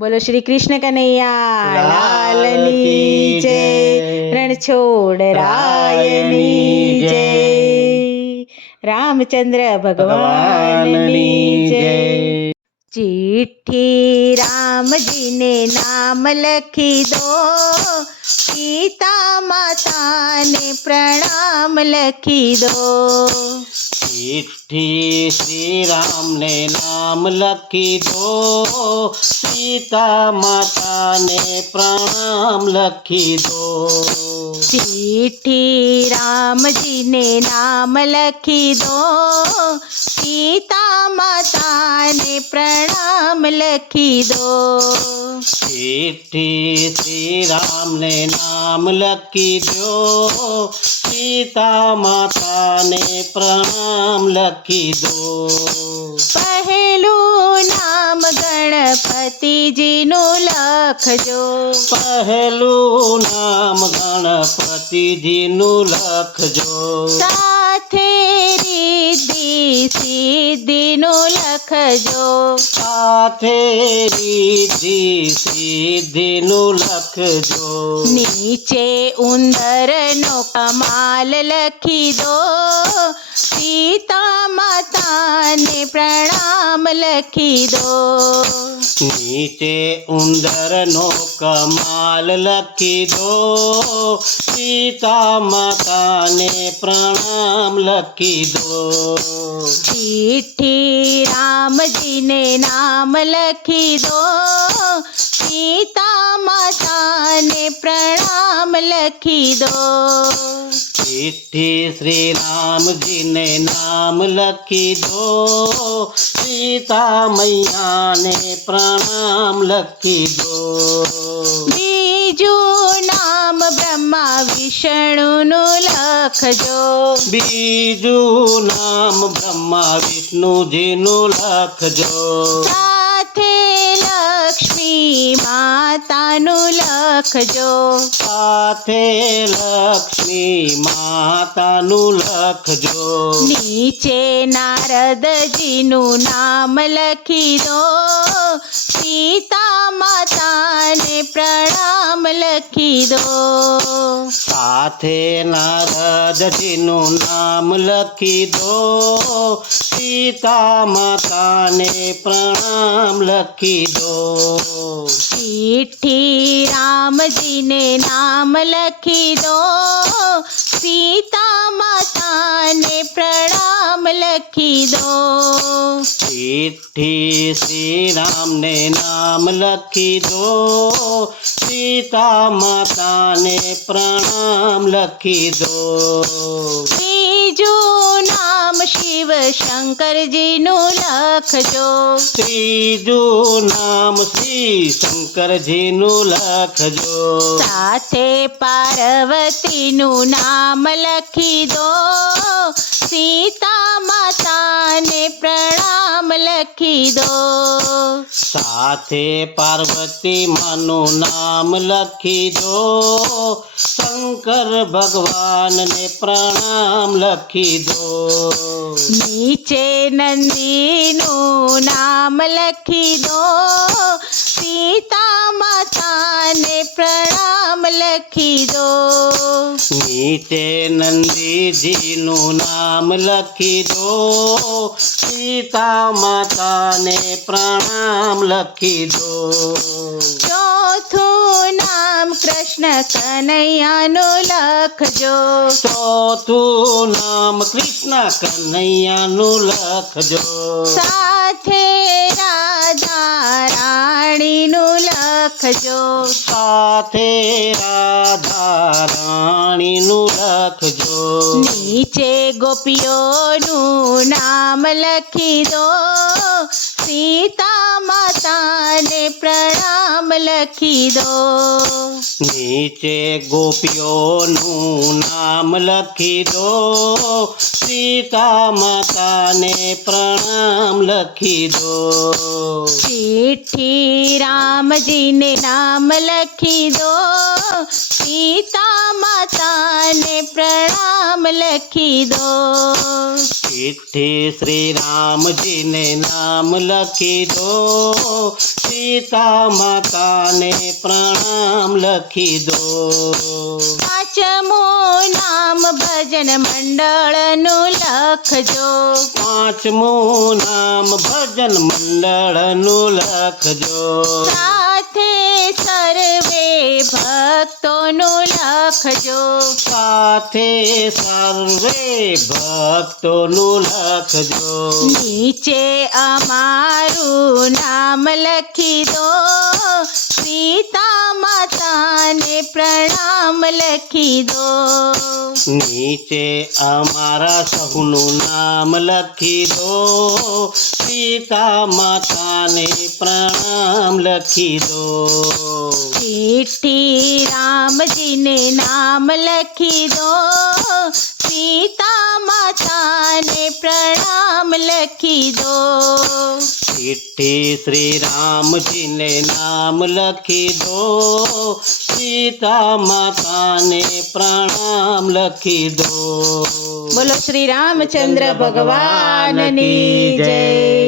બોલો શ્રી કૃષ્ણ કનૈયા લાલ લાલની કી જય, જય. રણછોડ રાયની જય, રામચંદ્ર ભગવાનની જય. ચિઠ્ઠી રામજીને નામ લખી દો, સીતા માતાને પ્રણામ લખી દો. ચિઠ્ઠી શ્રી રામને નામ લખી દો, સીતા માતાને પ્રણામ લખી દો. ચિઠ્ઠી રામજીને નામ લખી દો, સીતા માતાને પ્રણામ લખી દો. ચિઠ્ઠી શ્રી રામને નામ લખી દો, સીતા માતાને પ્રણામ લખી દો. પહેલું નામ ગણપતિજીનું લખજો, પહેલું નામ ગણપતિજીનું લખજો. સાથે રિદ્ધિ સિદ્ધિનું લખજો. સાથે રિદ્ધિ સિદ્ધિનું લખજો. નીચે ઉંદરનો કમાલ લખી દો, સીતા માતાને પ્રણામ લખી દો. નીચે ઉંદરનો કમાલ લખી દો, સીતા માતાને પ્રણામ લખી દો. ચિઠ્ઠી રામજીને નામ લખી દો, સીતા માતાને પ્રણામ લખી દો. ચિઠ્ઠી શ્રી રામજીને નામ લખી દો, સીતા મૈયાને પ્રણામ લખી દો. બીજું નામ બ્રહ્મા વિષ્ણુનું લખજો, બીજું નામ બ્રહ્મા વિષ્ણુજીનું લખજો. સાથે લક્ષ્મી માતાનું લખજો. સાથે લક્ષ્મી માતાનું લખજો. નીચે નારદજીનું નામ લખી દો, સીતા માતાને પ્રણામ લખી દો. સાથે નારદજીનું નામ લખી દો, સીતા માતાને પ્રણામ લખી દો. ચિઠ્ઠી રામજીને નામ લખી દો, સીતા માતાને પ્રણામ લખી દો. ચિઠ્ઠી શ્રી રામને નામ લખી દો, સીતા માતાને પ્રણામ લખી દો. ત્રીજું નામ શિવ શંકરજીનું લખજો, ત્રીજું નામ શ્રી શંકરજીનું લખજો. સાથે પાર્વતીનું નામ લખી દો, સીતા માતાને પ્રણામ લખી દો. સાથે પાર્વતી માનું નામ લખી દો, શંકર ભગવાનને પ્રણામ લખી દો. નીચે નંદીનું નામ લખી દો, સીતા માતાને પ્રણામ લખી દો. નીચે નંદીજીનું નામ લખી દો, સીતા માતાને પ્રણામ લખી દો. ચોથું નામ કૃષ્ણ કનૈયાનું લખજો, ચોથું નામ કૃષ્ણ કનૈયાનું લખજો. સાથે રાધા રાણીનું લખજો. સાથે રાધા રાણીનું લખજો. નીચે ગોપીઓનું નામ લખી દો, સીતા માતાને પ્રણામ નામ લખી દો. નીચે ગોપીઓનું નામ લખી દો, સીતા માતાને પ્રણામ લખી દો. ચિઠ્ઠી રામજીને નામ લખી દો, સીતા માતાને પ્રણામ લખી દો. ચિઠ્ઠી શ્રી રામજીને નામ લખી દો, સીતા માતાને પ્રણામ લખી દો. પાંચમું નામ ભજન મંડળનું લખજો. પાંચમું નામ ભજન મંડળનું લખજો. સાથે સર્વે ભક્તોનું લખજો. સાથે સર્વે ભક્તોનું લખજો. નીચે અમારું નામ લખી દો, સીતા માતાને પ્રણામ લખી દો. નીચે અમારા સહુનું નામ લખી દો, સીતા માતાને પ્રણામ લખી દો. ચિઠ્ઠી રામજીને નામ લખી દો, સીતા માતાને પ્રણામ લખી દો. ચિઠ્ઠી શ્રી રામજીને નામ લખી દો, સીતા માતાને પ્રણામ લખી દો. બોલો શ્રી રામચંદ્ર ભગવાનની જય.